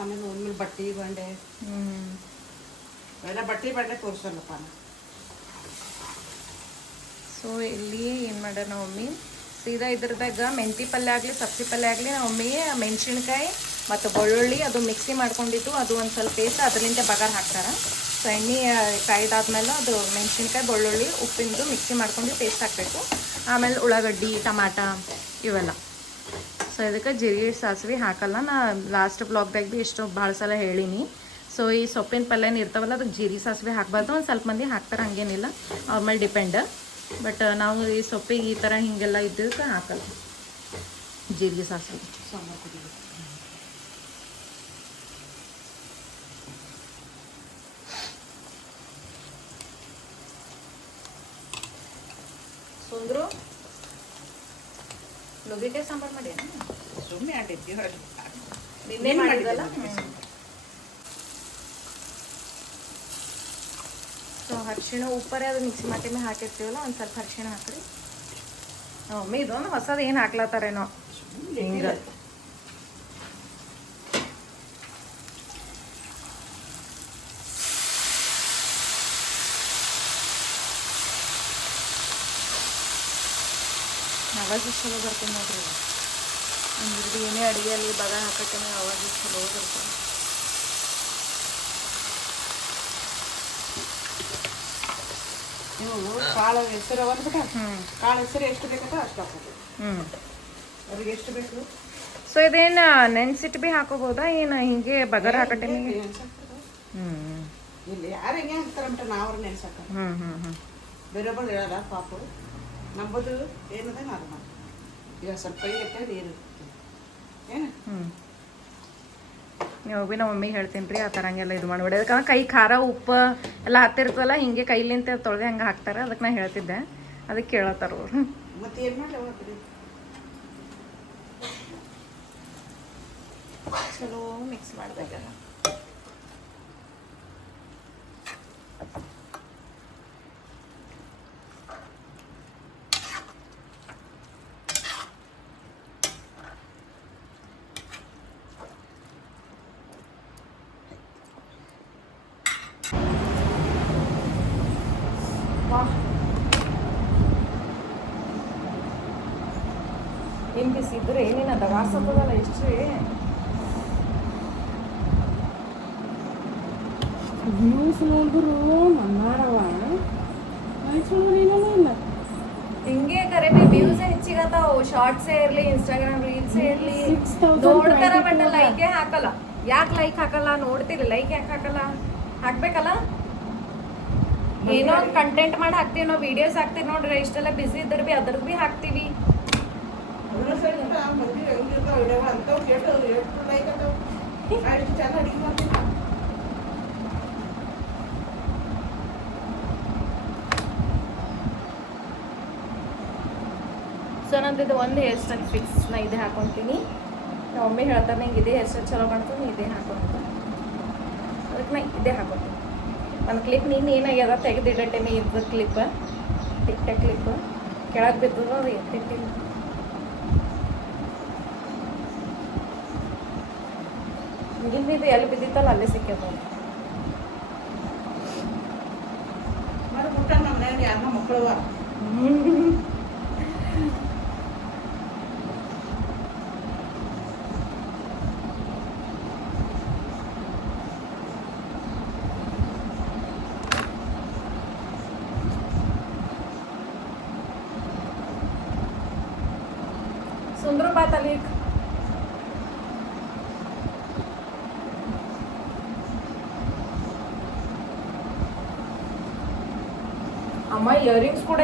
ಆಮೇಲೆ ಒಮ್ಮೆ ಬಟ್ಟೆ ಬಂಡೆ ಎಲ್ಲ ಬಟ್ಟೆ ಬಂಡೆ ತೋರಿಸಲ್ಲಪ್ಪ. ಸೊ ಇಲ್ಲಿ ಏನು ಮಾಡ್ಯಾರ ನಾವು ಮಮ್ಮಿ, ಸೀದಾ ಇದ್ರದಾಗ ಮೆಂತಿ ಪಲ್ಯ ಆಗಲಿ ಸಬ್ಸಿ ಪಲ್ಯ ಆಗಲಿ ನಾವು ಮಮ್ಮಿ ಮೆಣಸಿನ್ಕಾಯಿ ಮತ್ತು ಬೆಳ್ಳುಳ್ಳಿ ಅದು ಮಿಕ್ಸಿ ಮಾಡ್ಕೊಂಡಿದ್ದು ಅದು ಒಂದು ಸ್ವಲ್ಪ ಪೇಸ್ಟ್ ಅದರಿಂದ ಬಗಾರ್ ಹಾಕ್ತಾರೆ. ಸೊ ಎಣ್ಣೆ ಕಾಯ್ದಾದ್ಮೇಲೆ ಅದು ಮೆಣಸಿನ್ಕಾಯಿ ಬೆಳ್ಳುಳ್ಳಿ ಉಪ್ಪಿಂದು ಮಿಕ್ಸಿ ಮಾಡ್ಕೊಂಡು ಪೇಸ್ಟ್ ಹಾಕಬೇಕು. ಆಮೇಲೆ ಉಳ್ಳಾಗಡ್ಡಿ ಟಮಾಟ ಇವೆಲ್ಲ. ಸೊ ಇದಕ್ಕೆ ಜೀರಿಗೆ ಸಾಸಿವೆ ಹಾಕಲ್ಲ. ನಾ ಲಾಸ್ಟ್ ಬ್ಲಾಗ್ದಾಗ ಭೀ ಇಷ್ಟು ಭಾಳ ಸಲ ಹೇಳೀನಿ. ಸೊ ಈ ಸೊಪ್ಪಿನ ಪಲ್ಯನ ಇರ್ತಾವಲ್ಲ ಅದಕ್ಕೆ ಜೀರಿಗೆ ಸಾಸಿವೆ ಹಾಕಬಾರ್ದು. ಒಂದು ಸ್ವಲ್ಪ ಮಂದಿ ಹಾಕ್ತಾರೆ, ಹಾಗೇನಿಲ್ಲ, ಅವ್ರ ಮೇಲೆ ಡಿಪೆಂಡ್. ಬಟ್ ನಾವು ಈ ಸೊಪ್ಪಿಗೆ ಈ ಥರ ಹೀಗೆಲ್ಲ ಇದ್ದಕ್ಕೆ ಹಾಕಲ್ಲ ಜೀರಿಗೆ ಸಾಸಿವೆ. ಸಾಂಬಾರು ಕುದಿಬೇಕು. ಸುಂದ್ರು ನುಗ್ಗೆಕಾಯಿ ಸಾಂಬಾರು ಮಾಡಿ ಸುಮ್ಮನೆ ಆಟೈತಿ ನಿನ್ನೆ ಮಾಡಿದಲ್ಲ. ಸೊ ಅರಿಶಿಣ ಉಪ್ಪರೇ ಅದು ಮಿಕ್ಸಿ ಮಾಡಿ ಮೇಲೆ ಹಾಕಿರ್ತೀವಲ್ಲ, ಒಂದು ಸ್ವಲ್ಪ ಅರಿಶಿಣ ಹಾಕ್ರಿ. ಒಮ್ಮೆ ಇದೊಂದು ಹೊಸದು ಏನು ಹಾಕ್ಲತ್ತಾರೇನೋ ಹಿಂಗೆ. ಆವಾಜ್ ಚಲೋ ಬರ್ತದೆ ನೋಡ್ರಿ. ಅಂದ್ರೆ ಏನೇ ಅಡುಗೆಯಲ್ಲಿ ಬಗ ಹಾಕಕ್ಕೆ ಆವಾಜ್ ಚಲೋ ಬರ್ತದೆ. ನೀವು ಕಾಳು ಹೆಸರು ಅಂದ್ಬಿಟ್ಟ ಕಾಳು ಹೆಸರು ಎಷ್ಟು ಬೇಕಂತ ಅಷ್ಟು ಹಾಕೋದು. ಅವ್ರಿಗೆ ಎಷ್ಟು ಬೇಕು. ಸೊ ಇದೇನು ನೆನ್ಸಿಟ್ಟು ಭೀ ಹಾಕೋಬೋದಾ ಏನು ಹಿಂಗೆ ಬಗರ್ ಹಾಕಟ್ಟೆ? ಇಲ್ಲಿ ಯಾರು ಹೆಂಗೆ ಹಾಕ್ತಾರಂಟ ನಾವು ನೆನ್ಸಾಕ ಬೇರೊಬ್ಬರು ಹೇಳಲ್ಲ ಪಾಪು. ನಂಬುದು ಏನದ ಅದು ಮಾಡಿ ಈಗ ಸ್ವಲ್ಪ ಕೈ ಎತ್ತ ನೀರು ಏನು ನೀವು ಭೀ ನಮ್ಮ ಮಮ್ಮಿಗೆ ಹೇಳ್ತೀನಿ ರೀ ಆ ಥರ ಹಂಗೆಲ್ಲ ಇದು ಮಾಡಿಬಿಡಿ. ಅದಕ್ಕೆ ಕೈ ಖಾರ ಉಪ್ಪು ಎಲ್ಲ ಹತ್ತಿರ್ತಲ್ಲ ಹಿಂಗೆ ಕೈಲಿಂತ ತೊಳೆದು ಹಂಗೆ ಹಾಕ್ತಾರೆ. ಅದಕ್ಕೆ ನಾ ಹೇಳ್ತಿದ್ದೆ, ಅದಕ್ಕೆ ಕೇಳತ್ತಾರ ಅವ್ರು. ಮತ್ತೆ ಏನು ಮಾಡಲಿ ಹೋಗ್ರಿ ಚಲೋ ಮಿಕ್ಸ್ ಮಾಡಿದಾಗೆಲ್ಲ. ಏನು ಬಿಸಿದ್ರೆ ಏನೇನದ ವಾಸಪ್ಪದಲ್ಲ ಎಷ್ಟು ರೀ. ವ್ಯೂಸ್ ನೋಡಿದ್ರು ಮನ್ನಾರವ ಇಲ್ಲ ಹಿಂಗೆ ಕರೆ ಬಿ ವ್ಯೂಸ್ ಹೆಚ್ಚಿಗತ್ತಾವ. ಶಾರ್ಟ್ಸೇ ಇರಲಿ, ಇನ್ಸ್ಟಾಗ್ರಾಮ್ ರೀಲ್ಸೇ ಇರಲಿ ನೋಡ್ತಾರ, ಬಟ್ ಲೈಕೇ ಹಾಕಲ್ಲ. ಯಾಕೆ ಲೈಕ್ ಹಾಕಲ್ಲ ನೋಡ್ತೀರಿ? ಲೈಕ್ ಯಾಕೆ ಹಾಕಲ್ಲ? ಹಾಕ್ಬೇಕಲ್ಲ. ಏನೋ ಕಂಟೆಂಟ್ ಮಾಡಿ ಹಾಕ್ತೀವಿ ನಾವು, ವಿಡಿಯೋಸ್ ಹಾಕ್ತೀವಿ ನೋಡ್ರಿ. ಇಷ್ಟೆಲ್ಲ ಬಿಸಿ ಇದ್ರೆ ಬಿ ಅದ್ರ ಬಿ ಹಾಕ್ತೀವಿ. ಸೊ ನಂದು ಒಂದು ಹೇರ್ ಸ್ಟೈಲ್ ಫಿಕ್ಸ್. ನಾ ಇದೇ ಹಾಕೊತೀನಿ. ನಾವು ಒಮ್ಮೆ ಹೇಳ್ತಾರೆ ನಂಗೆ ಇದೇ ಹೇರ್ ಸ್ಟೈಲ್ ಚಲೋ ಕಾಣ್ತದೆ, ನೀ ಇದೇ ಹಾಕೊಂತ. ಅದಕ್ಕೆ ನಾ ಇದೇ ಹಾಕೋತೀನಿ. ಒಂದು ಕ್ಲಿಪ್ ನೀನು ಏನಾಗ್ಯದ ತೆಗೆದಿಡಟ್ಟೆನೆ ಇದ್ದ ಕ್ಲಿಪ್, ಟಿಕ್ ಟಾಕ್ ಕ್ಲಿಪ್ ಕೆಳಗೆ ಬಿದ್ದದ, ಅದು ಎತ್ತಿಟ್ಟಿಲ್ಲ. ಈಗಿನ ಇದು ಎಲ್ಲಿ ಬಿದ್ದಿತ್ತಲ್ಲ ಅಲ್ಲೇ ಸಿಕ್ಕ್ಯದ. ಯಾರನ್ನ ಮಕ್ಕಳು सुंदर बात आली. ಅಮ್ಮ ಇಯರಿಂಗ್ಸ್ ಕೂಡ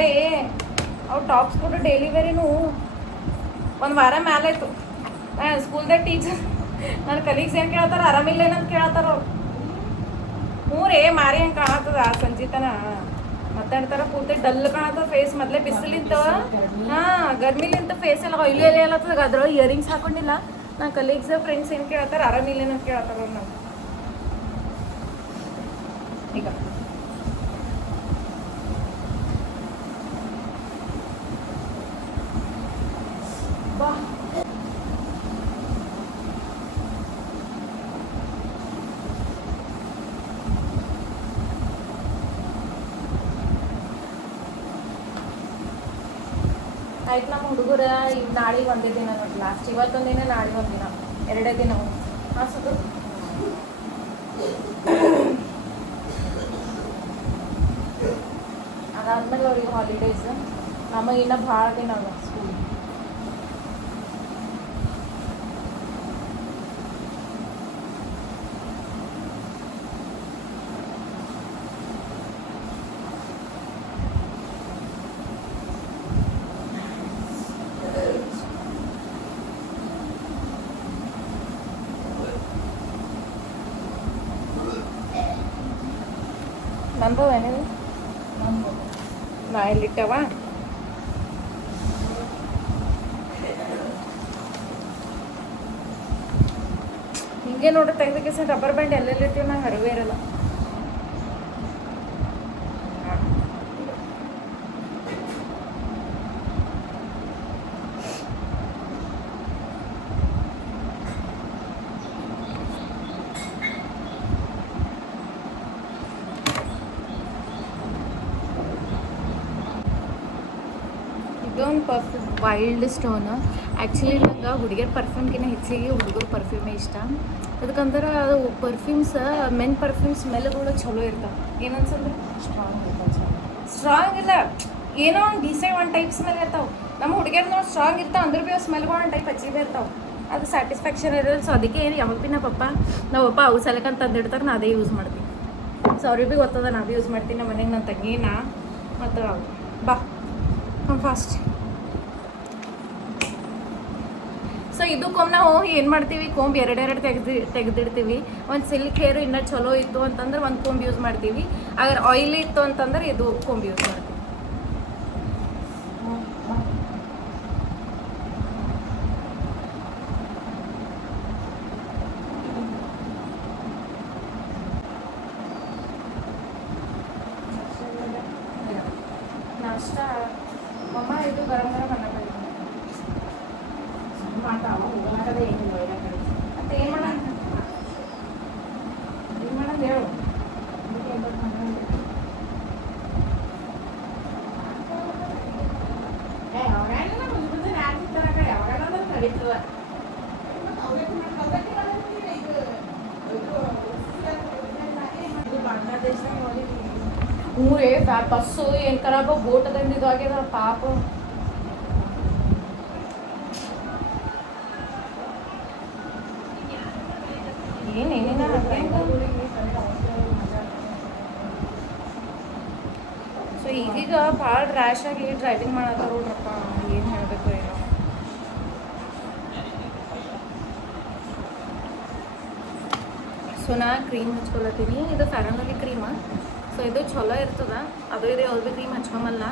ಅವು ಟಾಪ್ಸ್ ಕೂಡ ಡೈಲಿ ವೇರಿನು ಒಂದು ವಾರ ಮೇಲೆ ಆಯ್ತು. ಸ್ಕೂಲ್ದಾಗ ಟೀಚರ್ ನನ್ನ ಕಲೀಗ್ಸ್ ಏನು ಕೇಳ್ತಾರ, ಆರಾಮಿಲ್ಲ ಏನಂತ ಕೇಳ್ತಾರ ಅವ್ರು. ಹ್ಞೂ ರೇ ಮಾರಿ ಹಂಗೆ ಕಾಣತ್ತದ ಸಂಜಿತನ ಮಾತಾಡ್ತಾರ. ಪೂರ್ತಿ ಡಲ್ ಕಾಣತ್ತದ ಫೇಸ್. ಮೊದಲೇ ಬಿಸಿಲಿಂತ ಗರ್ಮಿಲಿಂತ ಫೇಸ್ ಎಲ್ಲ ಆಯಿಲಿ ಎಲೆ ಎಲ್ಲತ್ತದ. ಅದ್ರೊಳಗೆ ಇಯರಿಂಗ್ಸ್ ಹಾಕೊಂಡಿಲ್ಲ. ನನ್ನ ಕಲೀಗ್ಸ್ ಫ್ರೆಂಡ್ಸ್ ಏನು ಕೇಳ್ತಾರ, ಆರಾಮಿಲ್ಲ ಏನಂತ ಕೇಳ್ತಾರ ಅವ್ರು. ನಾವು ಈಗ ಬಾ ಆಯ್ತು. ನಮ್ಮ ಹುಡುಗರ ಈಗ ನಾಳೆ ಒಂದೇ ದಿನ ನೋಡಿ, ಲಾಸ್ಟ್ ಇವತ್ತೊಂದಿನ ನಾಳೆ ಒಂದಿನ, 2 ದಿನ ಹಾಸೋದು. ಅದಾದ್ಮೇಲೆ ಅವ್ರಿಗೆ ಹಾಲಿಡೇಸ್, ನಮಗೆ ಇನ್ನೂ ಭಾಳ ದಿನ ಅದ ಸ್ಕೂಲ್. ನಂಬವೇನಿದೆ ನಾ ಎಲ್ಲಿಟ್ಟವ ಹಿಂಗೆ ನೋಡ್ರಿ ತೆಗ್ದಕ್ಕೆ ರಬ್ಬರ್ ಬ್ಯಾಂಡ್ ಎಲ್ಲೆಲ್ಲಿರ್ತೀವಿ ನಂಗೆ ಅರಿವೇ ಇರಲ್ಲ. ಇದೊಂದು ಪರ್ಫ್ಯೂಮ್ ವೈಲ್ಡ್ ಸ್ಟೋನ್. ಆ್ಯಕ್ಚುಲಿ ನಂಗೆ ಹುಡುಗಿಯರ ಪರ್ಫ್ಯೂಮ್ಗಿಂತ ಹೆಚ್ಚಿಗೆ ಹುಡುಗರು ಪರ್ಫ್ಯೂಮೇ ಇಷ್ಟ. ಅದಕ್ಕಂದ್ರೆ ಅದು ಪರ್ಫ್ಯೂಮ್ಸ್ ಮೆನ್ ಪರ್ಫ್ಯೂಮ್ ಸ್ಮೆಲ್ಗಳು ಚಲೋ ಇರ್ತಾವೆ. ಏನನ್ಸಂದ್ರೆ ಸ್ಟ್ರಾಂಗ್ ಇರ್ತಾವೆ, ಸ್ಟ್ರಾಂಗ್ ಇಲ್ಲ ಏನೋ ಒಂದು ಡೀಸೆಂಟ್ ಒಂದು ಟೈಪ್ ಸ್ಮೆಲ್ ಇರ್ತಾವೆ. ನಮ್ಮ ಹುಡುಗಿಯರು ನೋಡಿ ಸ್ಟ್ರಾಂಗ್ ಇರ್ತಾವೆ ಅಂದ್ರೆ ಭೀ ಸ್ಮೆಲ್ಗಳು ಒಂದು ಟೈಪ್ ಅಜ್ಜಿಬೇ ಇರ್ತಾವೆ. ಅದು ಸ್ಯಾಟಿಸ್ಫ್ಯಾಕ್ಷನ್ ಇರೋದು. ಸೊ ಅದಕ್ಕೆ ಏನು ಯಾವಾಗ ಭೀ ನಮ್ಮ ಪಪ್ಪ ಅವು ಸಲಕಂತ ತಂದಿಡ್ತಾರೆ, ನಾ ಅದೇ ಯೂಸ್ ಮಾಡ್ತೀನಿ. ಸೊ ಅವ್ರಿಗೆ ಭೀ ಗೊತ್ತದ, ನಾ ಭೀ ಯೂಸ್ ಮಾಡ್ತೀನಿ. ನಮ್ಮ ಮನೆಗೆ ನನ್ನ ತಂಗಿ ನಾ ಮತ್ತು ಬಾ ಕಮ್ ಫಾಸ್ಟ್. ಸೊ ಇದಕ್ಕೊಮ್ಮೆ ನಾವು ಏನು ಮಾಡ್ತೀವಿ, ಕೊಂಬ್ ಎರಡೆರಡು ತೆಗೆದಿಡ್ತೀವಿ. ಒಂದು ಸಿಲ್ಕ್ ಹೇರು ಇನ್ನೂ ಚಲೋ ಇತ್ತು ಅಂತಂದ್ರೆ ಒಂದು ಕೊಂಬ್ ಯೂಸ್ ಮಾಡ್ತೀವಿ. ಅಗರ್ ಆಯಿಲಿ ಇತ್ತು ಅಂತಂದ್ರೆ ಇದು ಕೊಂಬ್ ಯೂಸ್ ಮಾಡ್ತೀವಿ. ನಾಷ್ಟ ಮಮ್ಮ ಇದು ಗರಂ ಗರಂ ಅನ್ನ ಮಾಡ್ತಾವ ಹೋಗಲಾಗದೆ ಏನಿಲ್ಲ ಕಡೆ. ಮತ್ತೆ ಏನು ಮಾಡೋಣ ಹೇಳು. ಹ್ಞೂ ರೇ ಬಸ್ಸು ಏನು ಖರಾಬ ಬೋಟದಿಂದ ಇದು ಆಗ್ಯದ ಪಾಪ. ಏನೇನ ಸೊ ಈಗೀಗ ಭಾಳ ರ್ಯಾಶ್ ಆಗಿ ಡ್ರೈವಿಂಗ್ ಮಾಡತ್ತಾರ ನೋಡ್ರಪ್ಪ, ಏನು ಹೇಳಬೇಕು ಏನೋ. ಸೊ ನಾ ಕ್ರೀಮ್ ಹಚ್ಕೊಳತ್ತೀನಿ. ಇದು ಫ್ಯಾರನಲ್ಲಿ ಕ್ರೀಮ. ಸೊ ಇದು ಚಲೋ ಇರ್ತದ. ಅದು ಇದು ಯಾವ್ದು ಭೀ ಕ್ರೀಮ್ ಹಚ್ಕೊಂಬಲ್ಲ.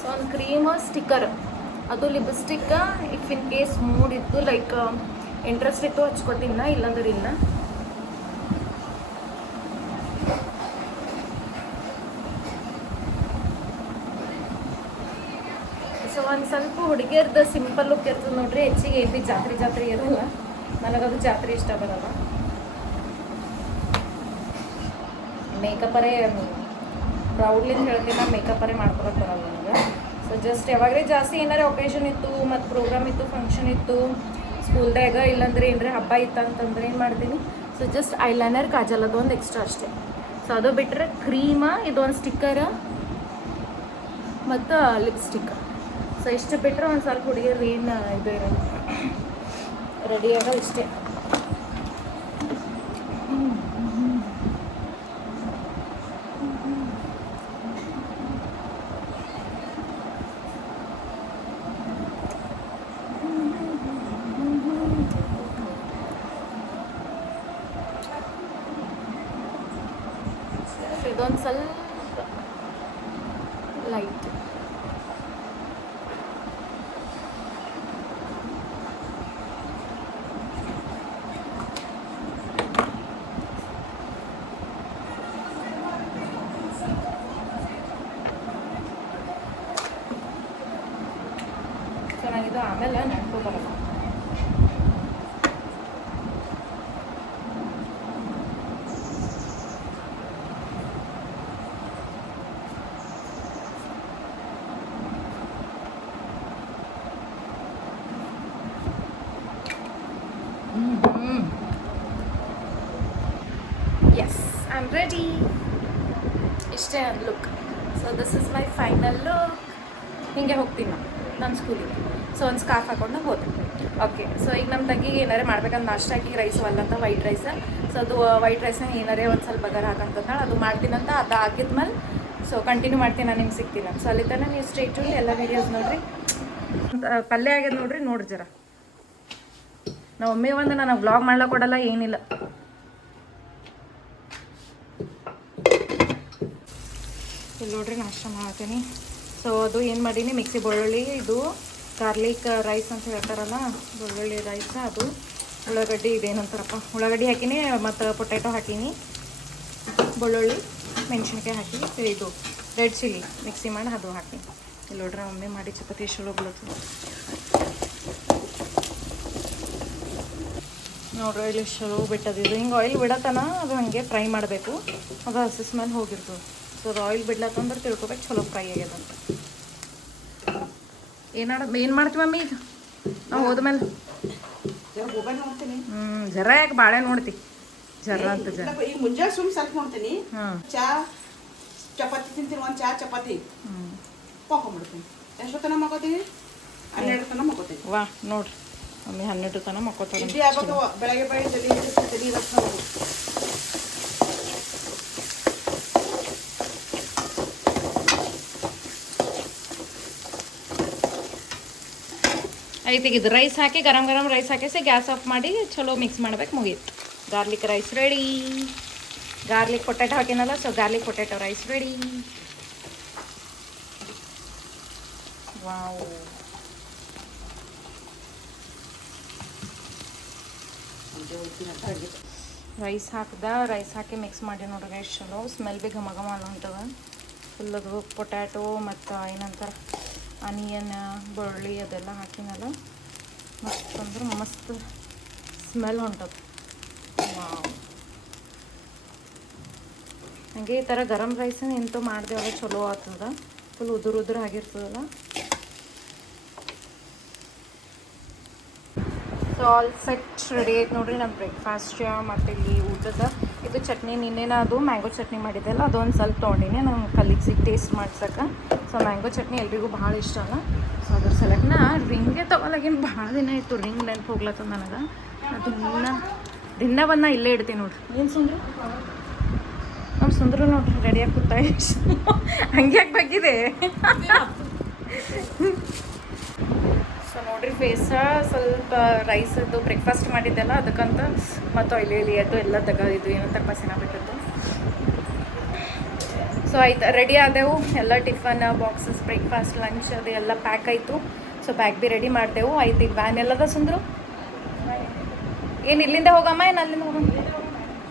ಸೊ ಒಂದು ಕ್ರೀಮ್ ಸ್ಟಿಕ್ಕರ್, ಅದು lipstick if in case mood ಇತ್ತು ಲೈಕ್ ಇಂಟ್ರೆಸ್ಟ್ ಇತ್ತು ಹಚ್ಕೊತೀನಿ, ಇಲ್ಲಾಂದ್ರೆ ಇಲ್ಲ. ಸೊ ಒಂದು ಸ್ವಲ್ಪ ಹುಡುಗಿಯರ್ದು ಸಿಂಪಲ್ ಲುಕ್ ಇರ್ತದೆ ನೋಡ್ರಿ. ಹೆಚ್ಚಿಗೆ ಎಲ್ಲಿ ಜಾತ್ರೆ ಇರಲ್ಲ. ನನಗದು ಜಾತ್ರೆ ಇಷ್ಟ ಬರಲ್ಲ. ಮೇಕಪ್ಪರೇ ಪ್ರೌಡ್ಲಿಂದ ಹೇಳ್ತೀನಿ, ನಾನು ಮೇಕಪ್ಪರೇ ಮಾಡ್ಕೊಳಕ್ಕೆ ಬರಲ್ಲ ನನಗೆ. ಸೊ ಜಸ್ಟ್ ಯಾವಾಗಲೇ ಜಾಸ್ತಿ ಏನಾರೇ ಒಕೇಶನ್ ಇತ್ತು ಮತ್ತು ಪ್ರೋಗ್ರಾಮ್ ಇತ್ತು, ಫಂಕ್ಷನ್ ಇತ್ತು ಸ್ಕೂಲ್ದಾಗ, ಇಲ್ಲಾಂದ್ರೆ ಏನಾರೇ ಹಬ್ಬ ಇತ್ತು ಅಂತಂದ್ರೆ ಏನು ಮಾಡ್ತೀನಿ, ಸೊ ಜಸ್ಟ್ ಐಲೈನರ್ ಕಾಜಲ್ ಅದೊಂದು ಎಕ್ಸ್ಟ್ರಾ ಅಷ್ಟೇ. ಸೊ ಅದು ಬಿಟ್ಟರೆ ಕ್ರೀಮ, ಇದೊಂದು ಸ್ಟಿಕ್ಕರ ಮತ್ತು ಲಿಪ್ಸ್ಟಿಕ್. ಸೊ ಇಷ್ಟು ಬಿಟ್ಟರೆ ಒಂದು ಸ್ವಲ್ಪ ಹುಡುಗಿಯರು ಏನು ಇದು ಇರೋಲ್ಲ, ರೆಡಿ ಆಗೋದು ಇಷ್ಟೇ. ಇದೊಂದು ಸ್ವಲ್ಪ ಲೈಟ್. ಚೆನ್ನಾಗಿದ್ದು ಆಮೇಲೆ ನೆನಪು ಬರಲ್ಲ. Yes I am ready. ಇಷ್ಟೇ look. So this is my final look. ಹೀಗೆ ಹೋಗ್ತೀನಿ ನಾನು ಸ್ಕೂಲಿಗೆ. ಸೊ ಒಂದು ಸ್ಕಾರ್ಫ್ ಹಾಕೊಂಡು ಹೋದೆ. ಓಕೆ, ಸೊ ಈಗ ನಮ್ಮ ತಂಗಿಗೆ ಏನಾರೇ ಮಾಡ್ಬೇಕಂತ ನಾಷ್ಟಾಗಿ ರೈಸ್ ಅಲ್ಲಂತ ವೈಟ್ ರೈಸ್. ಸೊ ಅದು ವೈಟ್ ರೈಸ್ನ ಏನಾರೇ ಒಂದು ಸ್ವಲ್ಪ ಬಗಾರ ಹಾಕಂತಂದಾಳೆ. ಅದು ಮಾಡ್ತೀನಂತ ಅದು ಆಗಿದ್ಮೇಲೆ ಸೊ ಕಂಟಿನ್ಯೂ ಮಾಡ್ತೀನಿ, ನಾನು ನಿಮ್ಗೆ ಸಿಗ್ತೀನಿ. ಸೊ ಅಲ್ಲಿ ತನಕ ನೀವು ಸ್ಟ್ರೇಟ್ ಟು ಎಲ್ಲ ವೀಡಿಯೋಸ್ ನೋಡಿರಿ. ಪಲ್ಯ ಆಗ್ಯದ ನೋಡ್ರಿ ಜರ. ನಾವು ಒಮ್ಮೆ ಒಂದು ನಾನು ವ್ಲಾಗ್ ಮಾಡ್ಲಿಕ್ಕೆ ಕೊಡಲ್ಲ, ಏನಿಲ್ಲ. ಇಲ್ಲಿ ನೋಡ್ರಿ ನಾಷ್ಟ ಮಾಡ್ತೀನಿ. ಸೊ ಅದು ಏನು ಮಾಡೀನಿ, ಮಿಕ್ಸಿ ಬೆಳ್ಳುಳ್ಳಿ, ಇದು ಗಾರ್ಲಿಕ್ ರೈಸ್ ಅಂತ ಹೇಳ್ತಾರಲ್ಲ, ಬೆಳ್ಳುಳ್ಳಿ ರೈಸ್, ಅದು ಉಳ್ಳಾಗಡ್ಡಿ, ಇದೇನಂತಾರಪ್ಪ, ಉಳ್ಳಾಗಡ್ಡಿ ಹಾಕೀನಿ ಮತ್ತು ಪೊಟ್ಯಾಟೊ ಹಾಕೀನಿ, ಬೆಳ್ಳುಳ್ಳಿ ಮೆಣಸಿನ್ಕಾಯಿ ಹಾಕಿ, ಇದು ರೆಡ್ ಚಿಲ್ಲಿ ಮಿಕ್ಸಿ ಮಾಡಿ ಅದು ಹಾಕಿ. ಇಲ್ಲಿ ನೋಡ್ರಿ ಒಮ್ಮೆ ಮಾಡಿ ಚಪಾತಿ ಚಲೋ ಬೀಳುತ್ತೆ ನೋಡ್ರಿ. ಇಲ್ಲಿ ಚಲೋ ಬಿಟ್ಟದಿದ್ದು ಹಿಂಗೆ ಆಯಿಲ್ ಬಿಡತನ ಅದು ಹಾಗೆ ಫ್ರೈ ಮಾಡಬೇಕು. ಅದು ಹಸಿ ಸ್ಮೆಲ್ ಹೋಗಿರ್ತದೆ. ಸೊ ಅದು ಆಯಿಲ್ ಬಿಡ್ಲತ್ತಂದ್ರೆ ತಿಳ್ಕೊಬೇಕು ಚಲೋ ಫ್ರೈ ಆಗ್ಯದಂತ. ಏನು ಮಾಡ್ತೀವಿ ಮಮ್ಮಿ ಈಗ ನಾವು ಹೋದ್ಮೇಲೆ? ಜರ ಯಾಕೆ ಬಾಳೆ ನೋಡ್ತಿ ಜರ ಅಂತ ಜರ. ಈಗ ಮುಂಜಾನೆ ಸುಮ್ಮನೆ ಸ್ವಲ್ಪ ನೋಡ್ತೀನಿ. ಚಾ ಚಪಾತಿ ತಿಂತೀನಿ, ಒಂದು ಚಪಾತಿ ಮಕ್ಕೊಂಡ್ಬಿಡ್ತೀನಿ. ಎಷ್ಟೊತ್ತನ ಮಕ್ಕೋತೀನಿ? 12 ತನಕ ಮಕ್ಕೋತೀನಿ. ವಾ ನೋಡ್ರಿ ಮಮ್ಮಿ 12 ತನಕ ಮಕ್ಕೋತಾರೆ. ಇಲ್ಲಿ ಆಗ್ಬೇಕು ಬೆಳಗ್ಗೆ ತಲೆ ರಸ. ಐತಿ ಇದು ರೈಸ್ ಹಾಕಿ ಗರಂ ರೈಸ್ ಹಾಕಿಸಿ ಗ್ಯಾಸ್ ಆಫ್ ಮಾಡಿ ಚಲೋ ಮಿಕ್ಸ್ ಮಾಡ್ಬೇಕು, ಮುಗೀತು. Garlic rice ready. Garlic potato ಹಾಕಿನಲ್ಲ, so garlic potato rice ready. Wow, rice rice ಹಾಕಿ ಮಿಕ್ಸ್ ಮಾಡಿ ನೋಡ್ರಿ ಎಷ್ಟು ಚಲೋ ಸ್ಮೆಲ್ ಬಿ ಘಮ ಘಮ ಹೊಂಟದ. ಫುಲ್ ಅದು ಪೊಟ್ಯಾಟೊ ಮತ್ತು ಏನಂತಾರೆ ಆನಿಯನ್, ಬೆಳ್ಳುಳ್ಳಿ ಅದೆಲ್ಲ ಹಾಕಿನಲ್ಲ, ಮಸ್ತ್ ಅಂದ್ರೆ ಮಸ್ತ್ ಸ್ಮೆಲ್ ಹೊಂಟದ. ವಾವ್, ಹಾಗೆ ಈ ಥರ ಗರಂ ರೈಸ್ ಎಂತೂ ಮಾಡ್ದೇವಲ್ಲ ಚಲೋ ಆಗ್ತದ. ಫುಲ್ ಉದುರು ಆಗಿರ್ತದಲ್ಲ. ಸೊ ಆಲ್ ಸೆಟ್ ರೆಡಿ ಆಯ್ತು ನೋಡ್ರಿ ನಮ್ಮ ಬ್ರೇಕ್ಫಾಸ್ಟ್. ಮತ್ತು ಇಲ್ಲಿ ಊಟದ ಇದು ಚಟ್ನಿ, ನಿನ್ನೆನ ಅದು ಮ್ಯಾಂಗೋ ಚಟ್ನಿ ಮಾಡಿದ್ದೆಲ್ಲ ಅದೊಂದು ಸ್ವಲ್ಪ ತೊಗೊಂಡಿನಿ ನಮ್ಮ ಕಲೀಗ್ಸಿಗೆ ಟೇಸ್ಟ್ ಮಾಡ್ಸಕ್ಕೆ. ಸೊ ಮ್ಯಾಂಗೋ ಚಟ್ನಿ ಎಲ್ರಿಗೂ ಭಾಳ ಇಷ್ಟ ಅಲ್ಲ. ಸೊ ಅದ್ರ ಸಲಕ್ನ ರಿಂಗೇ ತೊಗೊಳಗೇನು ಭಾಳ ದಿನ ಇತ್ತು, ರಿಂಗ್ ನೆನಪು ಹೋಗ್ಲತ್ತದ ನನಗೆ. ಅದು ದಿನ ಬಂದು ಇಲ್ಲೇ ಇಡ್ತೀನಿ ನೋಡ್ರಿ. ಏನು ಸುಂದ್ರು ನಮ್ಮ ಸುಂದ್ರು ನೋಡ್ರಿ ರೆಡಿಯಾಗಿ ಕೂತ ಹಂಗೆ ಯಾಕೆ ಬಗ್ಗಿದೆ. ಸೊ ನೋಡ್ರಿ ಫೇಸ ಸ್ವಲ್ಪ ರೈಸದ್ದು ಬ್ರೇಕ್ಫಾಸ್ಟ್ ಮಾಡಿದ್ದೆಲ್ಲ ಅದಕ್ಕಂತ ಮತ್ತು ಆಯಿಲಿ ಅದು ಎಲ್ಲ ಇದು ಏನಂತ ಪಸಿನ ಬಿಟ್ಟಿತ್ತು. ಸೊ ಆಯ್ತು, ರೆಡಿ ಆದೆವು ಎಲ್ಲ. ಟಿಫನ್ ಬಾಕ್ಸಸ್, ಬ್ರೇಕ್ಫಾಸ್ಟ್, ಲಂಚ್ ಅದು ಎಲ್ಲ ಪ್ಯಾಕ್ ಆಯಿತು. ಸೊ ಬ್ಯಾಗ್ ಬಿ ರೆಡಿ ಮಾಡಿದೆವು. ಆಯ್ತು, ಈಗ ವ್ಯಾನ್ ಎಲ್ಲದ ಸುಂದ್ರು? ಏನು ಇಲ್ಲಿಂದ ಹೋಗಮ್ಮ, ಏನು ಅಲ್ಲಿಂದ ಹೋಗಮ್ಮ?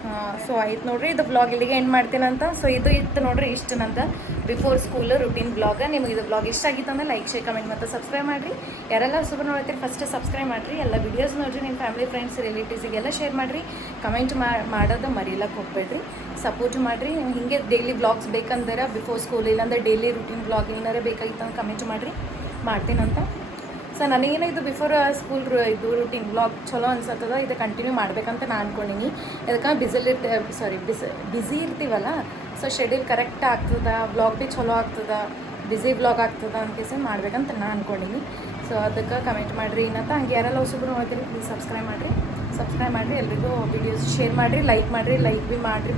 ಹಾಂ, ಸೊ ಆಯ್ತು ನೋಡ್ರಿ, ಇದು ಬ್ಲಾಗ್ ಇಲ್ಲಿಗೆ ಎಂಡ್ ಮಾಡ್ತೀನಂತ. ಸೊ ಇದು ಇತ್ತು ನೋಡ್ರಿ, ಇಷ್ಟು ನಂದು ಬಿಫೋರ್ ಸ್ಕೂಲ್ ರುಟೀನ್ ಬ್ಲಾಗ್. ನಿಮಗೆ ಇದು ಬ್ಲಾಗ್ ಇಷ್ಟ ಆಗಿತ್ತು ಅಂದರೆ ಲೈಕ್, ಶೇರ್, ಕಮೆಂಟ್ ಮತ್ತು ಸಬ್ಸ್ಕ್ರೈಬ್ ಮಾಡಿರಿ. ಯಾರೆಲ್ಲ ಸೂಪರ್ ನೋಡ್ತೀರಿ ಫಸ್ಟ್ ಸಬ್ಸ್ಕ್ರೈಬ್ ಮಾಡಿರಿ. ಎಲ್ಲ ವೀಡಿಯೋಸ್ ನೋಡಿರಿ, ನಿಮ್ಮ ಫ್ಯಾಮಿಲಿ, ಫ್ರೆಂಡ್ಸ್, ರಿಲೇಟಿವ್ಸಿಗೆಲ್ಲ ಶೇರ್ ಮಾಡಿರಿ. ಕಮೆಂಟ್ ಮಾಡೋದು ಮರೀಲಕ್ಕೆ ಹೋಗ್ಬೇಡ್ರಿ. ಸಪೋರ್ಟ್ ಮಾಡಿರಿ. ನಿಮ್ಗೆ ಹಿಂಗೆ ಡೈಲಿ ಬ್ಲಾಗ್ಸ್ ಬೇಕಂದ್ರೆ ಬಿಫೋರ್ ಸ್ಕೂಲ್, ಇಲ್ಲಾಂದ್ರೆ ಡೈಲಿ ರುಟೀನ್ ಬ್ಲಾಗ್ ಏನಾರೇ ಬೇಕಾಗಿತ್ತು ಅಂದ್ರೆ ಕಮೆಂಟ್ ಮಾಡಿರಿ, ಮಾಡ್ತೀನಂತ. ಸೊ ನನಗೇನು ಇದು ಬಿಫೋರ್ ಸ್ಕೂಲ್ ಇದು ರೂಟೀನ್ ಬ್ಲಾಗ್ ಚಲೋ ಅನ್ಸತ್ತದ. ಇದು ಕಂಟಿನ್ಯೂ ಮಾಡ್ಬೇಕಂತ ನಾನು ಅಂದ್ಕೊಂಡೀನಿ. ಇದಕ್ಕೆ ಬ್ಯುಸಿ ಇರ್ತೀವಲ್ಲ, ಸೊ ಶೆಡ್ಯೂಲ್ ಕರೆಕ್ಟ್ ಆಗ್ತದ, ಬ್ಲಾಗ್ ಭೀ ಚಲೋ ಆಗ್ತದ, ಬ್ಯುಸಿ ಬ್ಲಾಗ್ ಆಗ್ತದ ಅಂತ ಮಾಡ್ಬೇಕಂತ ನಾನು ಅಂದ್ಕೊಂಡೀನಿ. ಸೊ ಅದಕ್ಕೆ ಕಮೆಂಟ್ ಮಾಡಿರಿ ಏನಂತ. ಹಂಗೆ ಯಾರೆಲ್ಲ ಹೊಸಬ್ರು ನೋಡ್ತೀರಿ ಪ್ಲೀಸ್ ಸಬ್ಸ್ಕ್ರೈಬ್ ಮಾಡಿರಿ. ಎಲ್ರಿಗೂ ವಿಡಿಯೋಸ್ ಶೇರ್ ಮಾಡಿರಿ, ಲೈಕ್ ಭೀ ಮಾಡಿರಿ.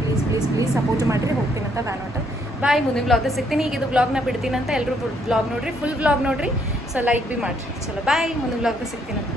ಪ್ಲೀಸ್ ಸಪೋರ್ಟ್ ಮಾಡಿರಿ. ಹೋಗ್ತೀನಂತ ವ್ಯಾನ್ ಆಟ. ಬಾಯ್, ಮುಂದಿನ ಬ್ಲಾಗ್ ಸಿಗ್ತೀನಿ. ಈಗ ಇದು ಬ್ಲಾಗ್ನ ಬಿಡ್ತೀನಂತ. ಎಲ್ಲರೂ ಬ್ಲಾಗ್ ನೋಡಿರಿ, ಫುಲ್ ಬ್ಲಾಗ್ ನೋಡಿರಿ. ಸೊ ಲೈಕ್ ಭೀ ಮಾಡಿರಿ. ಚಲೋ ಬಾಯ್, ಮುಂದಿನ ಬ್ಲಾಗ್ ಸಿಗ್ತೀನಂತ.